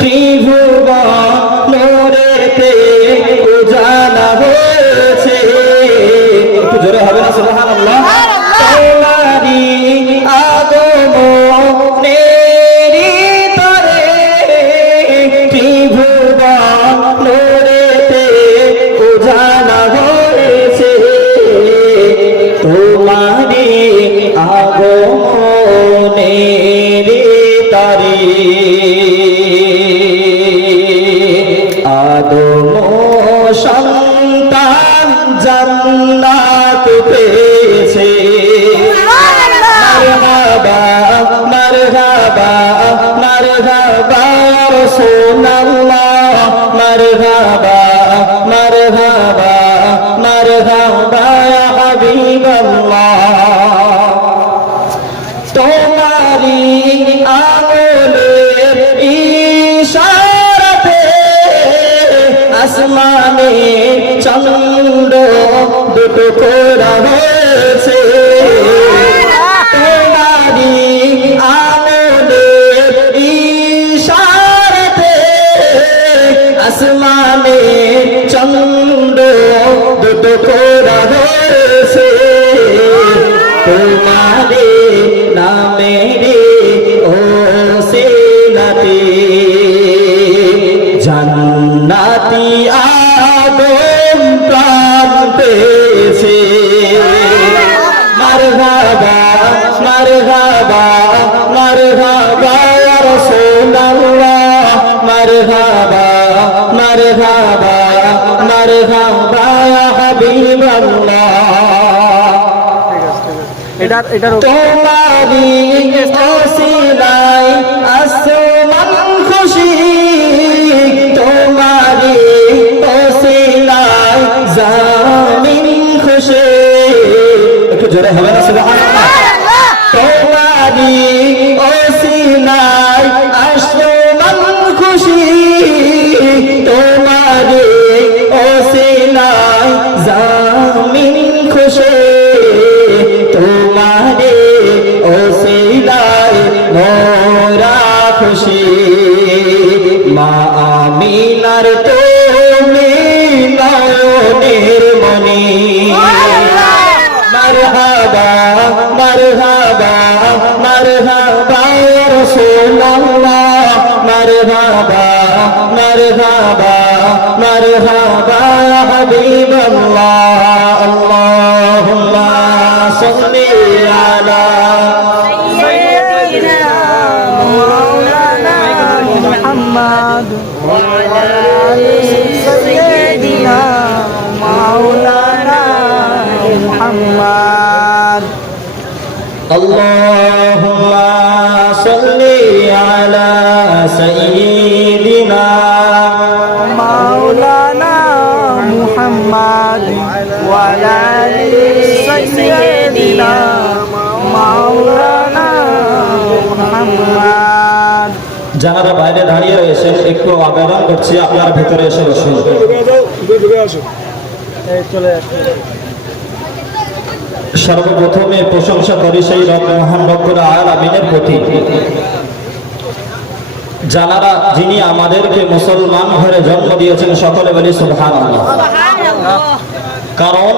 ত্রিভুবনেতে উজালা হয়েছে। একটু জোরে হবে না সুবহানাল্লাহ? তোমারি আগমনেরি তরে ত্রিভুবনেতে উজালা হয়েছে। তোমারি আগমনেরি তরে আদম সন্তান জান্নাত পেয়েছে। মারহাবা মারহাবা মারহাবা রাসূলুল্লাহ, মারহাবা মারহাবা মারহাবা ইয়া হাবিবাল্লাহ। তোমারি আঙুলের ইশারাতে আসমানে চন্দ্র দুটো করা হয়েছে। তোমারি আঙুলের ইশারাতে আসমানে চন্দ্র দুটো করা হয়েছে। তোমারে নামেরে ওসিলাতে জান্নাতি আদম প্রাণ পেয়েছে। মারহাবা মারহাবা মারহাবা ইয়া রাসূলুল্লাহ, মারহাবা মারহাবা মারহাবা ইয়া হাবিবাল্লাহ। তোমারি ওসিলায় আসমান খুশি, তোমারি ওসিলায় জামিন খুশি। একটু জোরে হবে না সুবহানাল্লাহ? তোমারি ওসিলায় আসমান খুশি, তোমারি ওসিলায় জামিন খুশি। তোমারে ওসিলায় মোরা খুশি। মা আমিনার তুমি নয়নের মনি। মারহাবা মারহাবা মারহাবা ইয়া রাসূলুল্লাহ, মারহাবা মারহাবা মারহাবা ইয়া হাবিবাল্লাহ। আল্লাহুম্মা সাল্লি আলা সাইয়্যিদিনা মাওলানা মুহাম্মদ ওয়া আলা আলি সাইয়্যিদিনা মাওলানা মুহাম্মদ। আল্লাহুম্মা সাল্লি আলা সাইয়্যিদিনা মাওলানা মুহাম্মদ ওয়া আলা আলি সাইয়্যিদিনা মাওলানা মুহাম্মদ। যারা বাইরে দাঁড়িয়ে রয়েছেন একটু আবেদন করছি আপনারা ভেতরে এসে বসুন। সর্বপ্রথমে প্রশংসা করি সেই মহান রব্বুল আলামিনের প্রতি, যারা যিনি আমাদেরকে মুসলমান ঘরে জন্ম দিয়েছেন। সকলে বলি সুবহানাল্লাহ। কারণ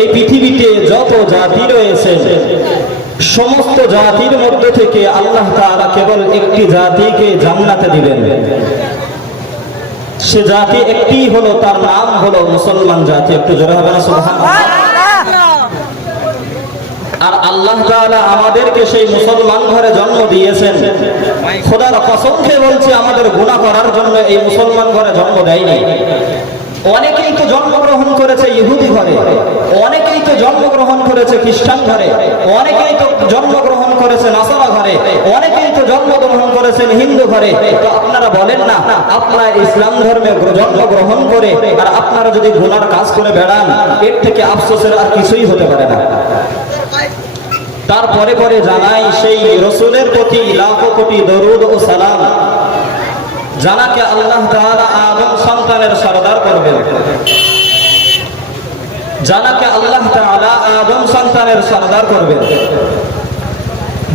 এই পৃথিবীতে যত জাতি রয়েছে সমস্ত জাতির মধ্যে থেকে আল্লাহ তাআলা কেবল একটি জাতিকে জান্নাতে দিবেন। সে জাতি একটি হলো, তার নাম হলো মুসলমান জাতি। একটু জোরে হবে না সুবহানাল্লাহ? আর আল্লাহ তাআলা আমাদেরকে সেই মুসলমান ঘরে জন্ম দিয়েছেন। খোদার কসম খেয়ে বলছি, আমাদের গুনাহ করার জন্য এই মুসলমান ঘরে জন্ম দেয়নি। অনেকেই তো জন্মগ্রহণ করেছে ইহুদি ঘরে, অনেকেই তো জন্মগ্রহণ করেছে খ্রিস্টান ঘরে, অনেকেই তো জন্মগ্রহণ করেছে নাসারা ঘরে, অনেকেই তো জন্মগ্রহণ করেছেন হিন্দু ঘরে। তো আপনারা বলেন না, আপনারা ইসলাম ধর্মে জন্মগ্রহণ করে আর আপনারা যদি গুনার কাজ করে বেড়ান, এর থেকে আফসোসের আর কিছুই হতে পারে না। তারপরে পরে জানাই সেই রসুলের প্রতি লাখো কোটি দরুদ ও সালাম, যাকে আল্লাহ তাআলা আদম সন্তানের সরদার করবেন, যাকে আল্লাহ তাআলা আদম সন্তানের সরদার করবেন।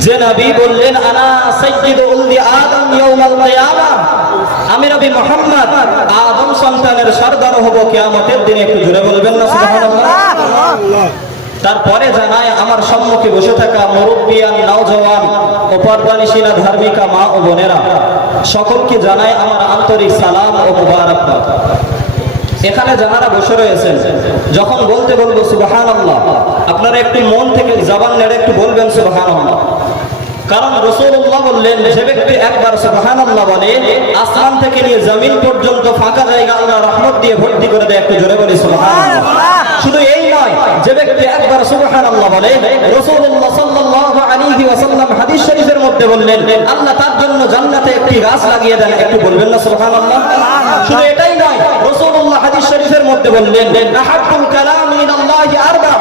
যে নবী বললেন আনা সাইয়্যিদু উলদি আদম ইয়াউমাল কিয়ামা, আমি নবী মুহাম্মদ আদম সন্তানের সরদার হব কিয়ামতের দিনে। একটু জোরে বলবেন না সুবহানাল্লাহ। তারপরে জানায় আমার সম্মুখে বসে থাকা মুরব্বিয়ান, নওজওয়ান ও পর্দানিশীলা ধার্মিকা মা ও বোনেরা, সকলকে জানায় আমার আন্তরিক সালাম ও মুবারকবাদ। এখানে যারা বসে রয়েছেন, যখন বলতে বলবো সুবহানাল্লাহ, আপনারা একটু মন থেকে জবান নেড়ে একটু বলবেন সুবহানাল্লাহ। কারণ রাসূলুল্লাহ বললেন, যে ব্যক্তি একবার সুবহানাল্লাহ বলে, আসমান থেকে নিয়ে জমিন পর্যন্ত ফাঁকা জায়গা আল্লাহ রহমত দিয়ে ভর্তি করে দেয়। একটু জোরে বলি সুবহানাল্লাহ। শুধু এই নয়, যে ব্যক্তি একবার সুবহানাল্লাহ বলে, রাসূলুল্লাহ সাল্লাল্লাহু আলাইহি ওয়াসাল্লাম হাদিস শরীফের মধ্যে বললেন, আল্লাহ তার জন্য জান্নাতে একটি গাছ লাগিয়ে দেন। একটু বলবেন না সুবহানাল্লাহ। শুধু এটাই নয়, রাসূলুল্লাহ হাদিস শরীফের মধ্যে বললেন, আহাব্বুল কালাম ইলাল্লাহি আরবা,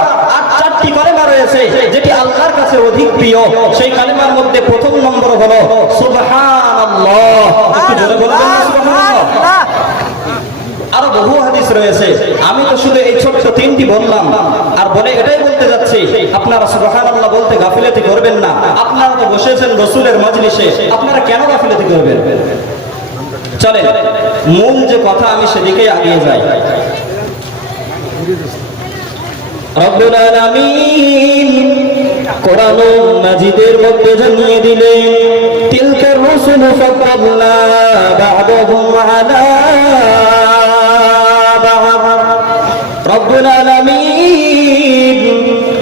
চারটি কালেমা রয়েছে যেটি আল্লাহর কাছে অধিক প্রিয়। সেই কালেমার মধ্যে প্রথম নম্বর হলো সুবহানাল্লাহ। একটু জোরে বলবেন না সুবহানাল্লাহ। আরো বহু হাদিস রয়েছে, আমি তো শুধু এই ছোট্ট তিনটি বললাম। আর বলে এটাই বলতে যাচ্ছি, আপনারা সুবহানাল্লাহ বলতে গাফিলতি করবেন না। আপনারা তো বসেছেন রাসূলের মজলিসে, আপনারা কেন গাফিলতি করবেন? চলেন মূল যে কথা, আমি সেদিকেই এগিয়ে যাই। রব্বুল আলামিন কোরআন মাজিদের মধ্যে জানিয়ে দিলেন, তিলকার রাসূল ফাদ্দালনা বা'দাহুম আলা বা'দ। রব্বুল আলামিন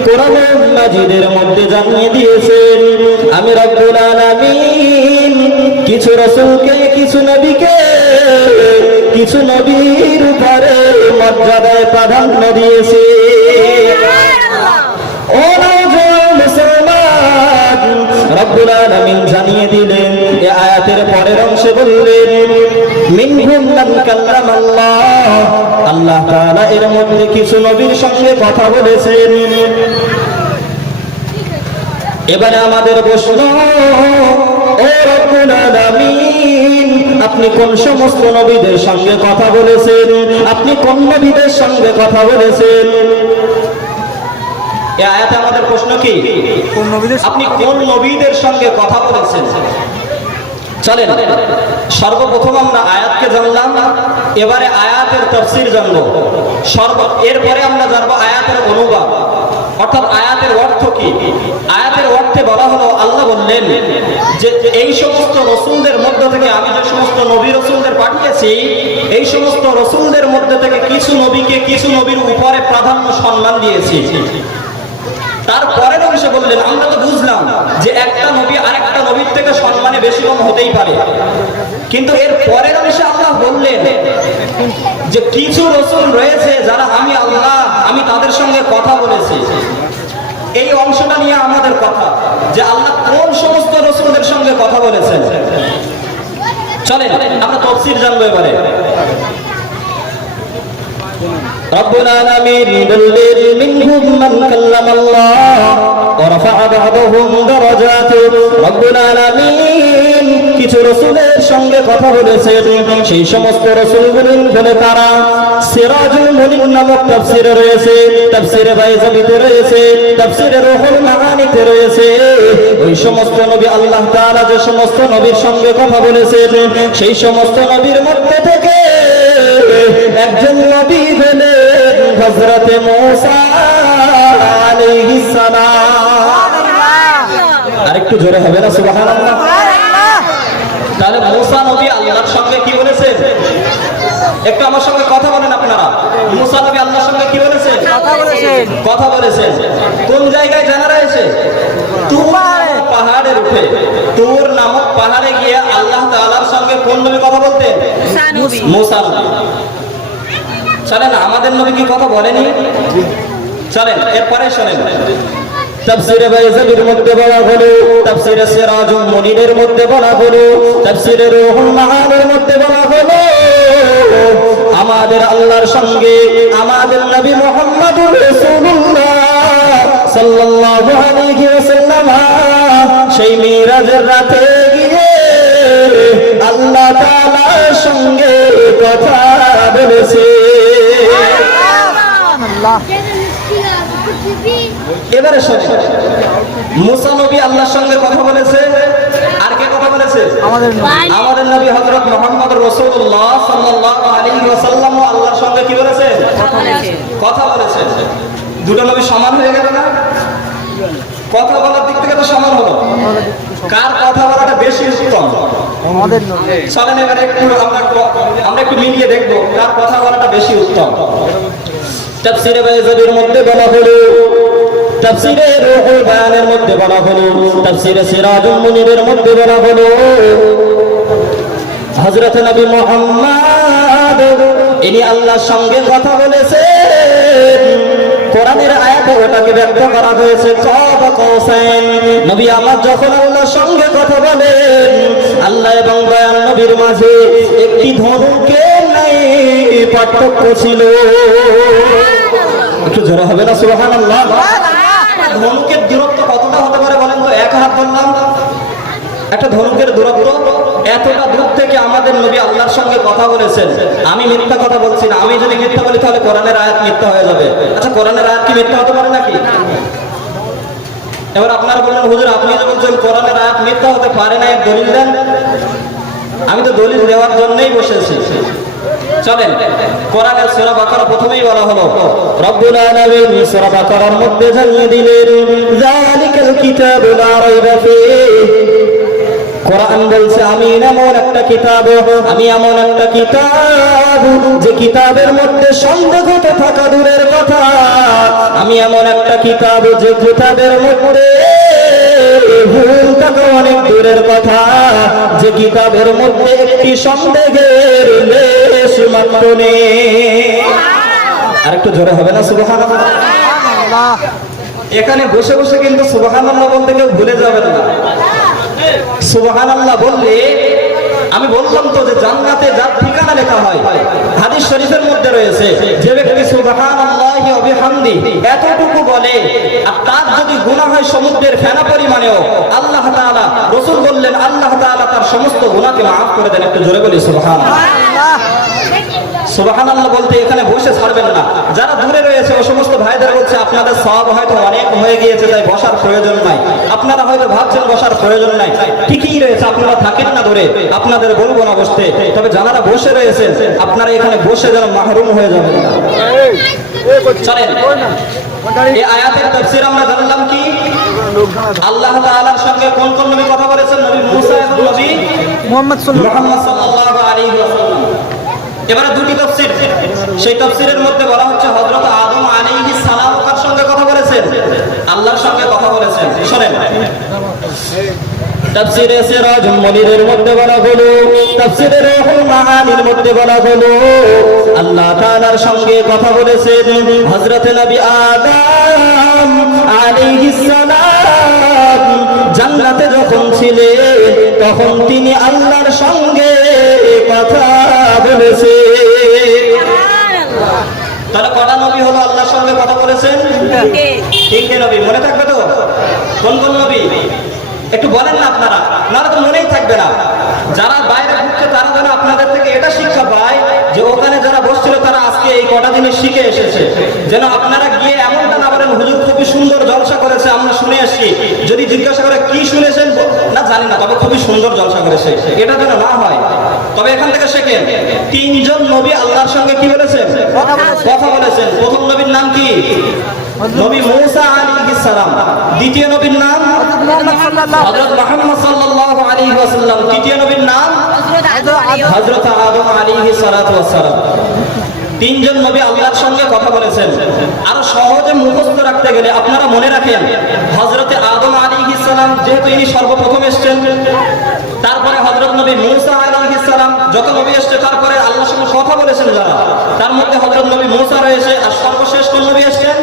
কোরআন মাজিদের মধ্যে জানিয়ে দিয়েছেন, আমি রব্বুল আলামিন কিছু রাসূলকে, কিছু নবীকে, কিছু নবীর উপরে মর্যাদায় প্রাধান্য দিয়েছি। ও মুসলমান, রব্বুল আলামিন জানিয়ে দিলেন, এই আয়াতের পরের অংশে বললেন, মিনহুম মান কাল্লামাল্লাহ, আল্লাহ তাআলা এর মধ্যে কিছু নবীর সঙ্গে কথা বলেছেন। এবারে আমাদের প্রশ্ন, ও রব্বুল আলামিন, আপনি কোন সমস্ত নবীদের সঙ্গে কথা বলেছেন? আপনি কোন নবীদের সঙ্গে কথা বলেছেন? এই আয়াতে আমাদের প্রশ্ন কি? আপনি কোন নবীদের সঙ্গে কথা বলেছেন? চলেন সর্বপ্রথম আমরা আয়াতকে জানলাম, এবারে আয়াতের তাফসীর জানবো। এরপরে আমরা জানবো আয়াতের অনুবাদ, অর্থাৎ আয়াতের অর্থ কি। আয়াতের অর্থে বলা হলো, আল্লাহ বললেন যে এই সমস্ত রসুলদের মধ্য থেকে আমি যে সমস্ত নবী রসুলদের পাঠিয়েছি, এই সমস্ত রসুলদের মধ্যে থেকে কিছু নবীকে কিছু নবীর উপরে প্রাধান্য সম্মান দিয়েছি। তারপরের অংশে বললেন, আমরা তো বুঝলাম যে একটা নবী আরেকটা নবীর থেকে সম্মানে বেশি কম হতেই পারে, কিন্তু এর পরের অংশে আল্লাহ বললেন যে কিছু রসুল রয়েছে যারা আমি আল্লাহ, আমি তাদের সঙ্গে কথা বলেছি। এই অংশটা নিয়ে আমাদের কথা, যে আল্লাহ কোন সমস্ত রসুলদের সঙ্গে কথা বলেছেন। চলেন আমরা তাফসীর জানবো এবারে। রব্বুল আলামিন বললেন, মিনহুম মান কাল্লামাল্লাহ ওয়া রাফা'a বা'দাহুম দারাজাত। রব্বুল আলামিন কিছু রাসূলের সঙ্গে কথা বলেছেন। সেই সমস্ত রাসূলগুলো হলো তারা, সিরাজুল মুনির নামক তাফসীরে রয়েছে, তাফসীরে বাইজাবিতে রয়েছে, তাফসীরে রুহুল মাআনিতে রয়েছে। ওই সমস্ত নবী আল্লাহ তাআলা যে সমস্ত নবীর সঙ্গে কথা বলেছেন, সেই সমস্ত নবীর মধ্যে থেকে একজন নবী হলেন হযরত মূসা আলাইহিস সালাম। আরেকটু জোরে হবে না সুবহানাল্লাহ? তাহলে মূসা নবী আল্লাহর সঙ্গে কি বলেছেন? একটু আমার সঙ্গে কথা বলেন আপনারা। মূসা নবী আল্লাহর সঙ্গে কি বলেছেন? কথা বলেছেন। কোন জায়গায় জানা রয়েছে? তুর পাহাড়ের উপরে, তুর নামক পাহাড়ে গিয়ে আল্লাহ তাআলার সঙ্গে কোন নবী কথা বলতেন? মূসা নবী। চলেন আমাদের নবী কি কথা বলেনি? চলেন এরপরে শোনেন। তাফসীরে বাইজাবির মধ্যে বলা হলো, তাফসীরে সিরাজুল মুনিরের মধ্যে বলা হলো, তাফসীরে রুহুল মাআনির মধ্যে বলা হলো, আমাদের আল্লাহর সঙ্গে আমাদের নবী মুহাম্মদুর রাসূলুল্লাহ সাল্লাল্লাহু আলাইহি ওয়াসাল্লাম সেই মিরাজের রাতে গিয়ে আল্লাহ তাআলার সঙ্গে কথা বলেছে। এবারে শোনেন, মূসা নবী আল্লাহর সঙ্গে কথা বলেছে, আর কে কথা বলেছে? আমাদের নবী হযরত মুহাম্মদ রাসূলুল্লাহ সাল্লাল্লাহু আলাইহি ওয়াসাল্লাম আল্লাহর সঙ্গে কি বলেছেন? কথা বলেছেন। দুটো নবী সমান হয়ে গেল না? কথা বলার দিক থেকে তো সমান হলো। কার কথা বলাটা বেশি উত্তম? আমাদের নবী। চলেন এবারে আমরা একটু মিলিয়ে দেখব কার কথা বলাটা বেশি উত্তম। তাফসীরে বাইজাবির মধ্যে বলা হলো, তাফসীরে রুহুল বায়ানের মধ্যে বলা হলো, তাফসীরে সিরাজুল মুনীরের মধ্যে বলা হলো, হযরত নবী মুহাম্মদ ইনি আল্লাহর সঙ্গে কথা বলেছেন। কোরআনের আয়াতে ওটাকে ব্যক্ত করা হয়েছে কাবা কাউসাইন। নবী আমার যখন আল্লাহর সঙ্গে কথা বলেন, আল্লাহ এবং দয়াল নবীর মাঝে একটি ধনুকের নাই পার্থক্য ছিল। একটু জোরে হবে না সুবহানাল্লাহ? ধনুকের দূরত্ব কতটা হতে পারে বলেন তো? এক হাত বললাম, একটা ধনুকের দূরত্ব এতটা দূর থেকে আমাদের নবী আল্লাহর সঙ্গে কথা বলেছেন। আমি মিথ্যা কথা বলছি না। আমি যদি মিথ্যা বলি তাহলে কোরআনের আয়াত মিথ্যা হয়ে যাবে। আচ্ছা, কোরআনের আয়াত কি মিথ্যা হতে পারে নাকি? এবার আপনারা বললেন হুজুর আপনি যে বলছেন কোরআনের আয়াত মিথ্যা হতে পারে না, এর দলিল দেন। আমি তো দলিল দেওয়ার জন্যই বসেছি। চলেন, কোরআনের সূরা বাকারা প্রথমেই বলা হলো, রব্বুল আলামিন সূরা বাকারার মধ্যে জানিয়ে দিলেন যালিকাল কিতাবু লা রাইবা ফীহি। কোরআন বলছে আমি এমন একটা কিতাব, আমি এমন একটা কিতাব যে কিতাবের মধ্যে সন্দেহ তো থাকা দূরের কথা, আমি এমন একটা কিতাব যে কিতাবের মধ্যে ভুল থাকা অনেক দূরের কথা, যে কিতাবের মধ্যে একটি সন্দেহের লেশ মাত্র নেই। আরেকটু জোরে হবে না সুবহানাল্লাহ? এখানে বসে বসে কিন্তু সুবহানাল্লাহ বলতে কেউ ভুলে যাবেন না। সুবহানাল্লাহ বললে, আমি বললাম তো যে জান্নাতে যার ঠিকানা লেখা হয়, হাদিস শরীফের মধ্যে রয়েছে যে ব্যক্তি সুবহানাল্লাহি ওয়া বিহামদিহি এতটুকু বলে আর তার যদি গুনাহ হয় সমুদ্রের ফেনা পরিমাণেও, আল্লাহ তাআলা, রাসূল বললেন আল্লাহ তাআলা তার সমস্ত গুনাহকে maaf করে দেন। একটু জোরে বলি সুবহানাল্লাহ। সুবহানাল্লাহ বলতে এখানে বসে ছাড়বেন না। যারা দূরে রয়েছে ও সমস্ত ভাইদের বলছে আপনাদের সওয়াব হয়তো অনেক হয়ে গিয়েছে, তাই বসার প্রয়োজন নাই। আপনারা হয়তো ভাবছেন বসার প্রয়োজন নাই, ঠিকই রয়েছে, আপনারা থাকেন না ধরে, আপনাদের বলবো না বসতে। তবে যারা বসে রয়েছেন আপনারা এখানে বসে যেন মাহরুম হয়ে যাবেন না। চলেন, এই আয়াতের তাফসীর আমরা জানলাম কি? আল্লাহ তাআলার সঙ্গে কোন কোন নবী কথা বলেছেন? নবী মুসা এবং নবী মুহাম্মদ সাল্লাল্লাহু আলাইহি ওয়াসাল্লাম। এবারে দুটি তাফসীর, সেই তাফসীরের মধ্যে বলা হচ্ছে হযরত আদম আলাইহিস সালাম কার সঙ্গে কথা বলেছেন? আল্লাহর সঙ্গে কথা বলেছেন। শুনেন, তাফসীরে সিরাজুল মুনীরের মধ্যে বলা হলো, তাফসীরে রুহুল মাআনির মধ্যে বলা হলো আল্লাহ তাআলার সঙ্গে কথা বলেছেন হযরত নবী আদম আলাইহিস সালাম জান্নাতে যখন ছিলেন তখন তিনি আল্লাহর সঙ্গে কথা বলেছেন। তাহলে কটা নবী হলো আল্লাহর সঙ্গে কথা বলেছেন? তিনটে নবী। মনে থাকবে তো কোন কোন নবী? একটু বলেন না আপনারা, নাহলে তো মনেই থাকবে না। যারা বাইরে ঘুরছে তারা যেন আপনাদের থেকে এটা শিক্ষা পায় যে ওখানে যারা বসছিল তারা আজকে এই কটা দিনে শিখে এসেছে, যেন আপনারা গিয়ে এমনটা না বলেন হুজুর খুবই সুন্দর জলসা করেছে আমরা শুনে এসেছি, যদি জিজ্ঞাসা করে কি শুনেছেন না জানি না, তবে খুবই সুন্দর জলসা করেছে, এটা যেন না হয়। তবে এখান থেকে শেখেন, তিনজন নবী আল্লাহর সঙ্গে কি বলেছেন? কথা বলেছেন। প্রথম নবীর নাম কি? নবী মূসা আলাইহিস সালাম। দ্বিতীয় নবীর নাম হযরত মুহাম্মদ সাল্লাল্লাহু আলাইহি ওয়াসাল্লাম। তৃতীয় নবীর নাম হযরত আদম আলাইহিস সালাতু ওয়াস সালাম। তিনজন নবী আল্লাহর সঙ্গে কথা বলেছেন। আরো সহজে মুখস্থ রাখতে গেলে আপনারা মনে রাখেন, হযরত আদম আলাইহিস সালাম যেহেতু ইনি সর্বপ্রথম এসেছেন, তারপরে হযরত নবী মূসা আলাইহিস সালাম, যত নবী এসেছে তারপরে আল্লাহর সঙ্গে কথা বলেছেন যারা, তার মধ্যে হযরত নবী মূসা রয়েছে, আর সর্বশেষ কোন নবী এসেছেন?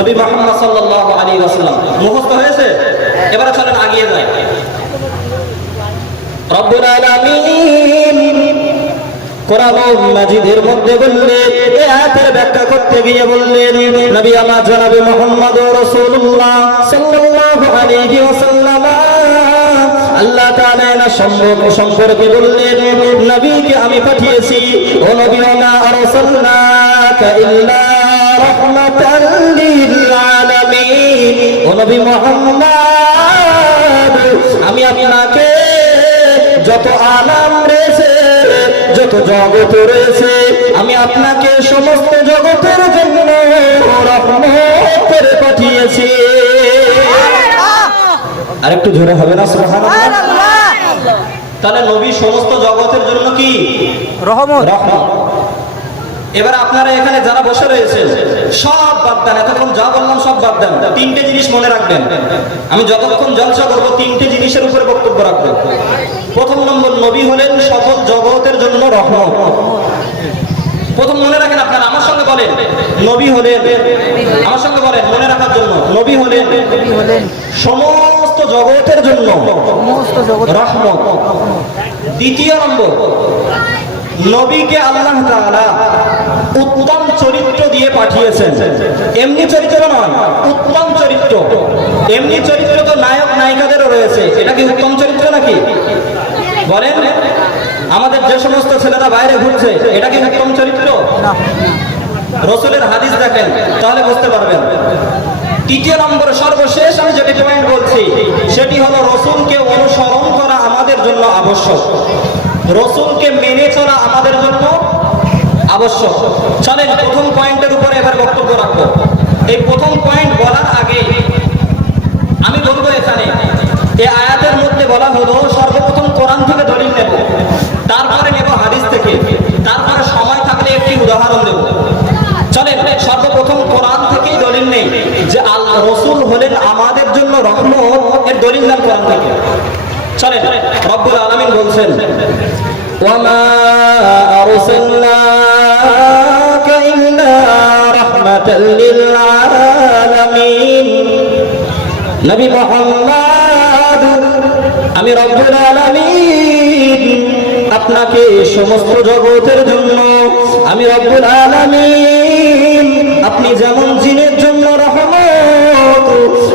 নবী মুহাম্মদ সাল্লাল্লাহু আলাইহি ওয়াসাল্লাম। মুখস্থ হয়েছে? এবারে চলেন আগিয়ে যাই। রব্বুল আলামিন কোরআন মাজিদের মধ্যে বললেন, এই আয়াতের ব্যাখ্যা করতে গিয়ে বললেন নবী আমার জনাবে মুহাম্মদ রাসূলুল্লাহ সাল্লাল্লাহু আলাইহি ওয়াসাল্লাম আল্লাহ তাআলা এর সম্পর্কে বললেন নবীকে আমি পাঠিয়েছি, ও নবী ওয়া আরসালনাকা ইল্লা রাহমাতাল লিল আলামিন। ও নবী মুহাম্মদ আমি আপনাকে যত আলাম রয়েছে, যত জগৎ রয়েছে, আমি আপনাকে সমস্ত জগতের জন্য রহমত করে পাঠিয়েছি। আর একটু জোরে হবে না সুবহানাল্লাহ? তাহলে নবী সমস্ত জগতের জন্য কি রহমত। এবার আপনারা এখানে যারা বসে রয়েছে সব বাদ দেন, এতক্ষণ যা বললাম সব বাদ দেন, তিনটে জিনিস মনে রাখবেন। আমি যতক্ষণ জলসা করবো তিনটে জিনিসের উপরে বক্তব্য রাখবেন। প্রথম নম্বর, নবী হলেন সকল জগতের জন্য রহমত। প্রথম মনে রাখেন, আপনারা আমার সঙ্গে বলেন নবী হলেন, আমার সঙ্গে বলেন মনে রাখার জন্য, নবী হলেন সমস্ত জগতের জন্য রহমত। দ্বিতীয় নম্বর, নবীকে আল্লাহ তাআলা উত্তম চরিত্র দিয়ে পাঠিয়েছেন। এমনি চরিত্র নয়, উত্তম চরিত্র। এমনি চরিত্র তো নায়ক নায়িকাদেরও রয়েছে, এটা কি উত্তম চরিত্র নাকি বলেন? আমাদের যে সমস্ত ছেলেরা বাইরে ঘুরছে, এটা কি উত্তম চরিত্র? রসুলের হাদিস দেখেন তাহলে বুঝতে পারবেন। তৃতীয় নম্বর, সর্বশেষ আমি যেটি পয়েন্ট বলছি সেটি হলো রসুলকে অনুসরণ করা আমাদের জন্য আবশ্যক, রসুলকে মেনে চলা আমাদের জন্য আবশ্যক। চলেন প্রথম পয়েন্টের উপরে এবার বক্তব্য রাখবো। এই প্রথম পয়েন্ট বলার আগে আমি বলবো, এখানে এই আয়াতের মধ্যে বলা হলো সর্বপ্রথম কোরআন থেকে দলিল নেব, তারপরে নেব হাদিস থেকে, তারপরে সময় থাকলে একটি উদাহরণ দেব। চলেন সর্বপ্রথম কোরআন থেকেই দলিল নেই যে আল্লাহ রসুল হলেন আমাদের জন্য রহমত, এর দলিল নেন কোরআন থেকে। চলেন, রব্বুল আলামিন বলছেন, ওয়ামা আরসালনাকা ইল্লা রাহমাতাল লিল আলামিন। নবী মুহাম্মদ, আমি রব্বুল আলামিন আপনাকে সমস্ত জগতের জন্য, আমি রব্বুল আলামিন আপনি যেমন জিনের জন্য রহমত,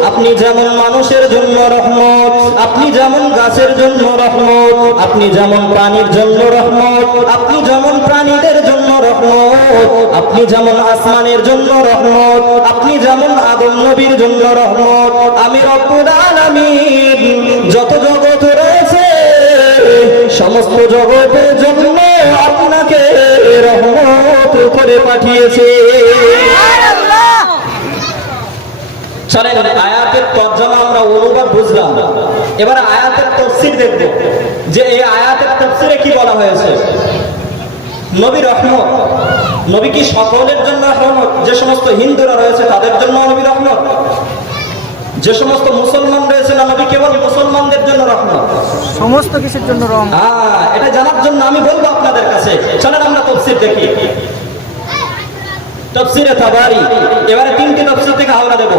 আপনি যেমন মানুষের জন্য রহমত, আপনি যেমন গাছের জন্য রহমত, আপনি যেমন প্রাণীর জন্য রহমত, আপনি যেমন প্রাণীদের জন্য রহমত, আপনি যেমন আসমানের জন্য রহমত, আপনি যেমন আদম নবীর জন্য রহমত, আমি রব্বুল আলামিন যত জগৎ রয়েছে সমস্ত জগতের জন্য আপনাকে রহমত করে পাঠিয়েছে। চলেন আয়াতের তরজমা আমরা অনুবাদ বুঝলাম, এবার আয়াতের তাফসীর দেখব যে এই আয়াতের তাফসীরে কি বলা হয়েছে। নবী রহমত, নবী কি সকলের জন্য রহমত? যে সমস্ত হিন্দুরা রয়েছে তাদের জন্য নবী রহমত, যে সমস্ত মুসলমান রয়েছে না নবী কেবল মুসলমানদের জন্য রহমত, সমস্ত কিছুর জন্য রহমত। এটা জানার জন্য আমি বলবো আপনাদের কাছে। চলেন আমরা তাফসীর দেখি। তাফসীরে তাবারি, এবারে তিনটি তাফসীর থেকে হাওলা দেব।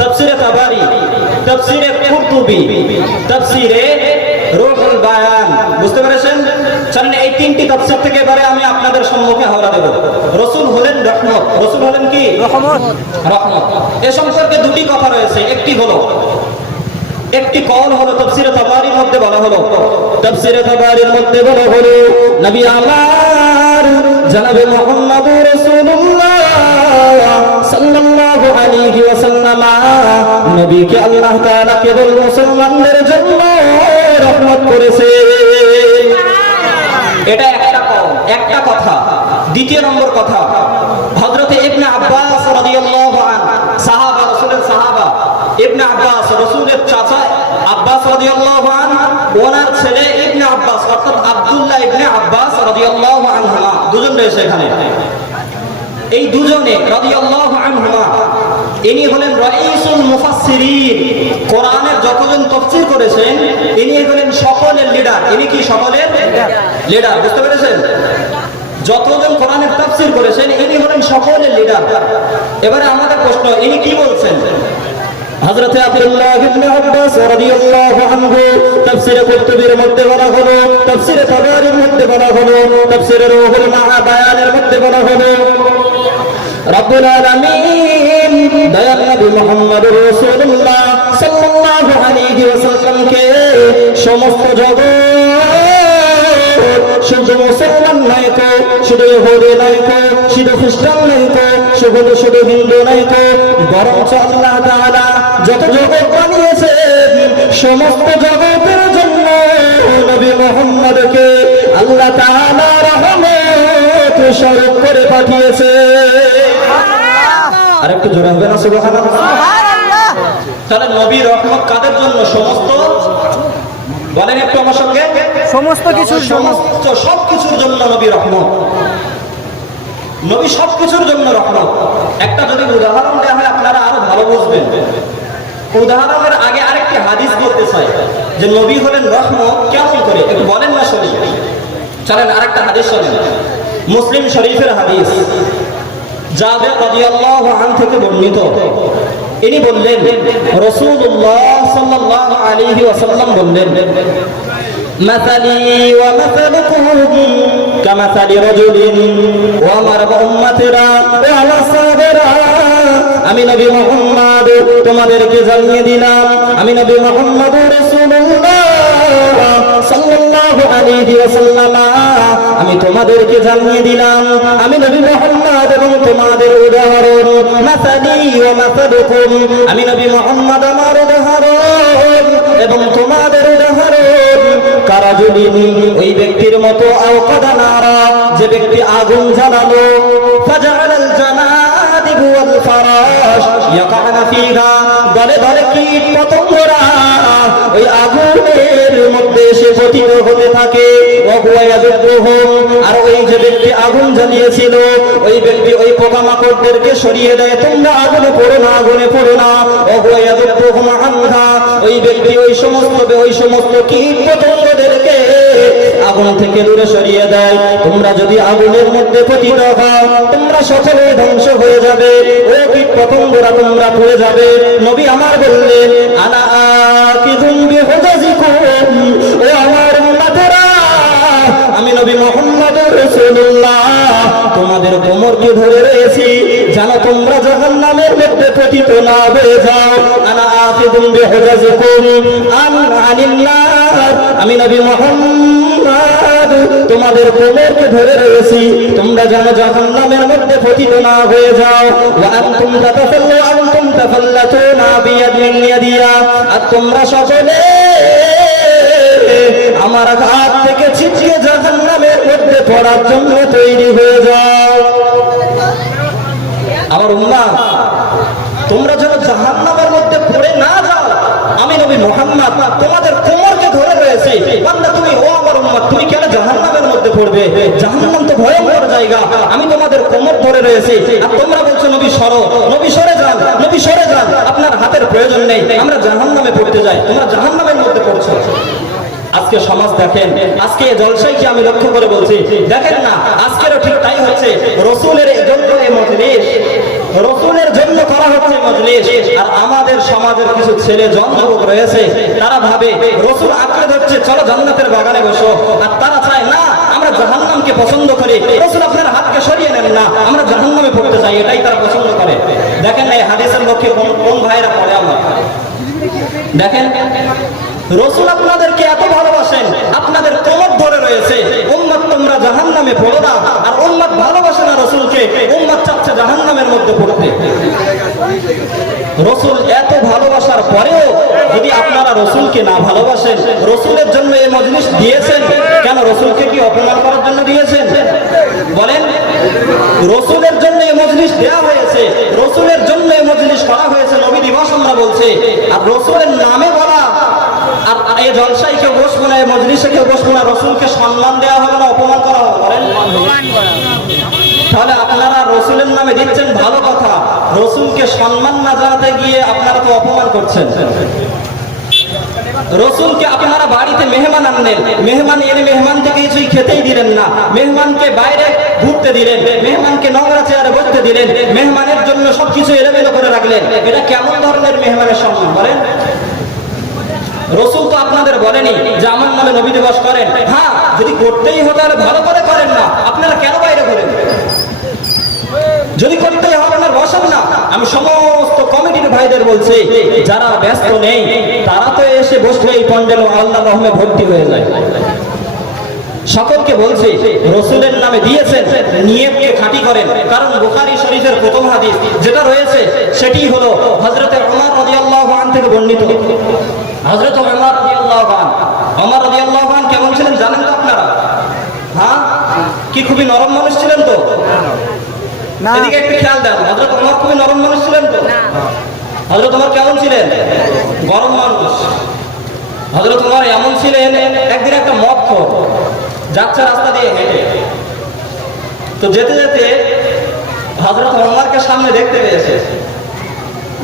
তাফসীরে তাবারি, তাফসীরে কুরতুবী, তাফসীরে রুহুল বায়ান। বুঝতে পেরেছেন? চলেন এই তিনটি তাফসীর থেকে এবারে আমি আপনাদের সম্মুখে হাওলা দেব। রাসূল হলেন রহমত, রাসূল হলেন কি রহমত, রহমত। এ সম্পর্কে দুটি কথা রয়েছে। একটি কওল হলো তাফসীরে তাবারির মধ্যে বলা হলো, তাফসীরে তাবারির মধ্যে বলা হলো নবী আমার জনাবে মুহাম্মদুর রাসূলুল্লাহ সাল্লাল্লাহু আলাইহি ওয়াসাল্লাম নবীকে আল্লাহ তাআলা কেবল মুসলমানদের জন্য রহমত করেছে। এটা একটা কথা। দ্বিতীয় নম্বর কথা, হযরতে ইবনে আব্বাস রাদিয়াল্লাহু আনহু, সাহাবা, রাসূলের সাহাবা ইবনে আব্বাস, রাসূলের চাচা আব্বাস রাদিয়াল্লাহু আনহু, ওনার ছেলে ইবনে আব্বাস অর্থাৎ আব্দুল্লাহ ইবনে আব্বাস রাদিয়াল্লাহু আনহুমা, দুজন রয়েছে এখানে। এই দুজনে রাদিয়াল্লাহু আনহুমা ইনি হলেন রাইসুল মুফাসসিরিন, কোরআনের যতজন তাফসীর করেছেন ইনি হলেন সকলের লিডার। ইনি কি সকলের লিডার? বুঝতে পেরেছেন? যতজন কোরআনের তাফসীর করেছেন ইনি হলেন সকলের লিডার। এবারে আমাদের প্রশ্ন, ইনি কি বলছেন? হযরত আব্দুল্লাহ ইবনে আব্বাস রাদিয়াল্লাহু আনহু তাফসীরে কুরতুবীর মধ্যে বলা হলো, তাফসীরে তাবারির মধ্যে বলা হলো, তাফসীরে রুহুল বায়ানের মধ্যে বলা হলো রব্বুল আলামিন দয়াল নবী মুহাম্মদুর রাসূলুল্লাহ সাল্লাল্লাহু আলাইহি ওয়াসাল্লামকে সমস্ত জগৎ, শুধু মুসলমান নয় তো, শুধু ইহুদি নয় তো, শুধু খ্রিস্টান নয় তো, শুধু হিন্দু নয় তো, বরং আল্লাহ তাআলা যত জগৎ বানিয়েছেন সমস্ত জগতের জন্য নবী মুহাম্মদকে আল্লাহ তাআলা রহমত স্বরূপ করে পাঠিয়েছে। আরেকটু জোরে হবে না সুবহানাল্লাহ? তাহলে নবী রহমত কাদের জন্য? সমস্ত, বলেন একটু আমার সঙ্গে, সমস্ত কিছুর জন্য, সমস্ত সবকিছুর জন্য নবী রহমত। নবী সবকিছুর জন্য রহমত। একটা যদি উদাহরণ দেওয়া হয় আপনারা আরো ভালো বুঝবেন। উদাহরণের আগে আরেকটি হাদিস বলতে চাই যে নবী হলেন রহমত কেমন করে, একটু বলেন না শুনি। চলেন আরেকটা হাদিস শোনেন, মুসলিম শরীফের হাদিস, জাবের রাদিয়াল্লাহু আনহু থেকে বর্ণিত। ইনি বললেন রাসূলুল্লাহ সাল্লাল্লাহু আলাইহি ওয়াসাল্লাম বললেন, মাসালি ওয়া মাসালুকুম কামাসালি রাজুলিন ওয়া আমার উম্মতেরা ওয়া সাহাবারা, আমি নবী মুহাম্মদ তোমাদেরকে জানিয়ে দিলাম, আমি নবী মুহাম্মদ রাসূলুল্লাহ সাল্লাল্লাহু আলাইহি ওয়াসাল্লাম, আমি তোমাদেরকে জানিয়ে দিলাম, আমি নবী মুহাম্মদ এবং তোমাদের উদাহরণ, মাসালি ওয়া মাসালুকুম, আমি নবী মুহাম্মদ আমার উদাহরণ এবং তোমাদের উদাহরণ, কারাজুলিন ওই ব্যক্তির মতো, আওকাদা নারা যে ব্যক্তি আগুন জ্বালালো, ফাজআলাল জানাদিব ওয়াল ফারাশ ইয়াকানা ফিহা, দলে দলে কীট পতঙ্গরা ওই আগুনের মধ্যে এসে পতিত হতে থাকে, ওয়া হুয়া ইয়াযুরুহুম, আর ওই যে ব্যক্তি আগুন জ্বালিয়েছিল ওই ব্যক্তি ওই পোকামাকড়দেরকে সরিয়ে দেয়, তোমরা আগুনে পড়ো না, আগুনে পড়ো না, ওয়া হুয়া ইয়াযুরুহুম আনহা, ওই ব্যক্তি ওই সমস্ত কীট পতঙ্গদেরকে আগুন থেকে দূরে সরিয়ে দেয়। তোমরা যদি আগুনের মধ্যে পতিত হও তোমরা সকলে ধ্বংস হয়ে যাবে, ও কীট পতঙ্গরা তোমরা পড়ে যাবে। নবী আমার বললেন, আনা আকিযুম বিহুজাজিকুম, ও আমার উম্মতেরা, আমি নবী মুহাম্মদ রাসূলুল্লাহ তোমাদের কোমরকে ধরে রয়েছি যেন তোমরা জাহান্নামের মধ্যে পতিত না হয়ে যাও। আনা আকিযুম বিহুজাজিকুম আনিন নার, আমি নবী মুহাম্মদ তোমাদের কোমরকে ধরে রয়েছি তোমরা যেন জাহান্নামের মধ্যে পতিত না হয়ে যাও। ওয়া আনতুম তাফাল্লাতুনা বিয়াদিন ইয়াদিয়া, আর তোমরা সকলে আমার হাত থেকে ছিটকে জাহান্নামের মধ্যে পড়ার জন্য তৈরি হয়ে যাও। আমার উম্মাহ, তোমরা যেন জাহান্নামের মধ্যে পড়ে না যাও, আমি নবী মুহাম্মদ তোমাদের কোমরকে ধরে রয়েছে। বান্দা তুমি, ও আমার উম্মত, তুমি কেন জাহান্নামের মধ্যে পড়বে? জাহান্নাম তো ভয়ঙ্কর জায়গা, আমি তোমাদের কোমর ধরে রয়েছে, আর তোমরা বলছো নবী সরো, নবী সরে যান, নবী সরে যান, আপনার হাতের প্রয়োজন নেই, আমরা জাহান্নামে পড়তে যাই, তোমরা জাহান্নামের মধ্যে পড়ছো। আজকে সমাজ দেখেন, আজকে জলসাই কি আমি লক্ষ্য করে বলছি, দেখেন না আজকেরও ঠিক তাই হচ্ছে। রসুলের জন্য এই মজলিস, রসুলের জন্য করা হচ্ছে মজলিস, আর আমাদের সমাজের কিছু ছেলে যুবক রয়েছে তারা ভাবে রসুল আঁকড়ে ধরছে, চলো জান্নাতের বাগানে বসো, আর তারা চায় না আমরা জাহান্নামকে পছন্দ করি, রসুল আপনার হাতকে সরিয়ে নেন না, আমরা জাহান্নামে পড়তে চাই, এটাই তারা পছন্দ করে। দেখেন না এই হাদিসের লক্ষ্যে কোন ভাইরা পড়ে আমরা, দেখেন রসুল আপনাদেরকে এত ভালোবাসেন, আপনাদের কোমর ধরে রয়েছে, উম্মত তোমরা জাহান্নামে পড়ো না, আর উম্মত ভালোবাসে না রসুলকে, উম্মত চাচ্ছে জাহান্নামের মধ্যে পড়তে। রসুল এত ভালোবাসার পরেও যদি আপনারা রসুলকে না ভালোবাসেন, রসুলের জন্য এই মজলিস দিয়েছেন কেন? রসুলকে কি অপমান করার জন্য দিয়েছেন? বলেন, রসুলের জন্য এই মজলিস দেওয়া হয়েছে, রসুলের জন্য এই মজলিস করা হয়েছে, নবী দিবস আমরা বলছি, আর রসুলের নামে বলা, আর এই জলসায় কেউ বসবো না, এই মজলিসে কেউ বসবো না, রসুলকে সম্মান দেওয়া হবে না অপমান করা হবে? বলেন, তাহলে আপনারা রসুলের নামে দিচ্ছেন ভালো কথা, রসুলকে সম্মান না জানাতে গিয়ে আপনারা তো অপমান করছেন। রসুলকে আপনারা বাড়িতে মেহমান আনলেন, মেহমান এনে মেহমানকে কিছুই খেতেই দিলেন না, মেহমানকে বাইরে ঘুরতে দিলেন, মেহমানকে নোংরা চেয়ারে বসতে দিলেন, মেহমানের জন্য সবকিছু এলোমেলো করে রাখলেন, এটা কেমন ধরনের মেহমানের সম্মান? বলেন, রসুল তো আপনাদের বলেনি যে আমার নামে নবী দিবস করেন, হ্যাঁ যদি করতেই হতো তাহলে ভালো করে করেন না, আপনারা কেন বাইরে করেন? যদি করতেই হবে না বসেন না। আমি সমস্ত কমিটির ভাইদের বলছি, যারা ব্যস্ত নেই তারা তো এসে বসলে এই পন্ডেল আল্লাহ রহমে ভর্তি হয়ে যায়। সকলকে বলছি রসুলের নামে দিয়েছেন, নিয়তকে খাঁটি করেন। কারণ বুখারী শরীফের প্রথম হাদিস যেটা রয়েছে সেটি হলো হযরতে ওমর রাদিয়াল্লাহু আনহু থেকে বর্ণিত। হযরত ওমর রাদিয়াল্লাহু আনহু, ওমর রাদিয়াল্লাহু আনহু কেমন ছিলেন জানেন তো আপনারা? হ্যাঁ, কি খুবই নরম মানুষ ছিলেন তো? না। এদিকে একটু খেয়াল দেন, হযরত ওমর খুবই নরম মানুষ ছিলেন তো? হযরত ওমর কেমন ছিলেন? গরম মানুষ। হযরত ওমর এমন ছিলেন, একদিন একটা মদখোর যাচ্ছে রাস্তা দিয়ে হেঁটে, তো যেতে যেতে হযরত ওমরকে সামনে দেখতে পেয়েছে।